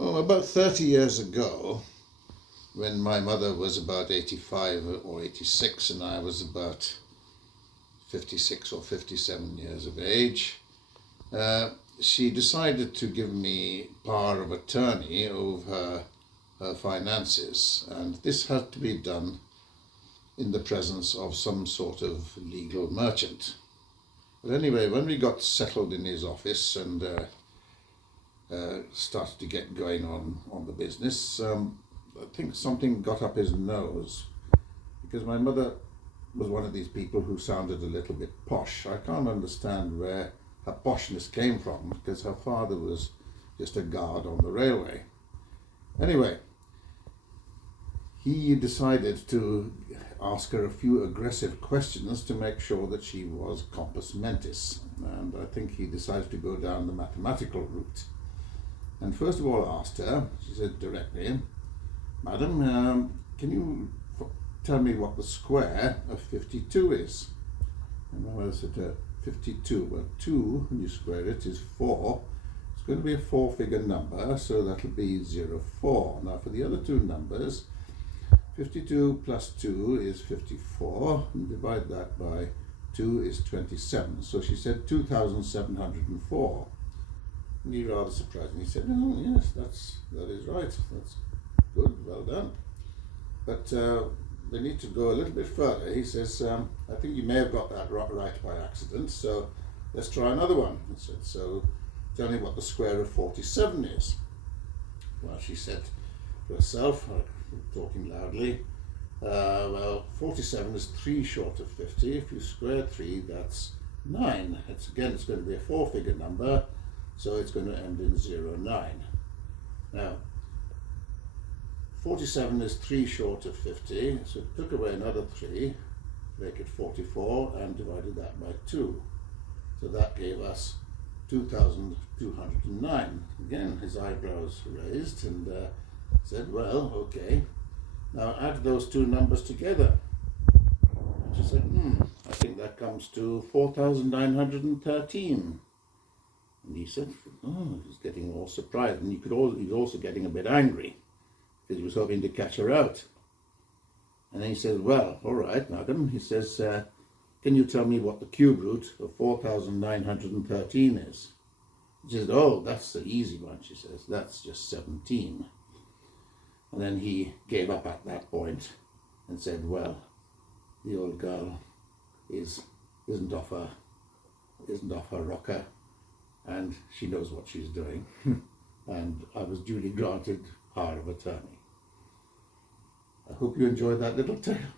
Oh, about 30 years ago, when my mother was about 85 or 86 and I was about 56 or 57 years of age, she decided to give me power of attorney over her finances, and this had to be done in the presence of some sort of legal merchant. But anyway, when we got settled in his office and started to get going on the business, I think something got up his nose, because my mother was one of these people who sounded a little bit posh. I can't understand where her poshness came from, because her father was just a guard on the railway. Anyway, he decided to ask her a few aggressive questions to make sure that she was compos mentis, and I think he decided to go down the mathematical route. And first of all asked her, she said directly, "Madam, can you tell me what the square of 52 is?" And my mother said, 52, well, 2, when you square it, is 4. It's going to be a 4-figure number, so that'll be 04. Now for the other two numbers, 52 plus 2 is 54, and divide that by 2 is 27. So she said 2,704. And he rather surprised, and he said, "Oh yes, that is right. That's good, well done. But they need to go a little bit further." He says, "I think you may have got that right by accident, so let's try another one." He said, "So tell me what the square of 47 is." Well, she said to herself, talking loudly, well, 47 is 3 short of 50. If you square 3, that's 9. It's going to be a 4-figure number, so it's going to end in 09. Now, 47 is 3 short of 50, so it took away another 3, make it 44, and divided that by 2. So that gave us 2,209. Again, his eyebrows raised and said, "Well, okay, now add those two numbers together." And she said, "I think that comes to 4,913. And he said, "Oh," he's getting all surprised, and he was also getting a bit angry, because he was hoping to catch her out. And then he says, "Well, all right, madam," he says, "can you tell me what the cube root of 4,913 is?" She says, "Oh, that's the easy one," she says, "that's just 17. And then he gave up at that point and said, "Well, the old girl isn't off her rocker, and she knows what she's doing." And I was duly granted power of attorney. I hope you enjoyed that little tale.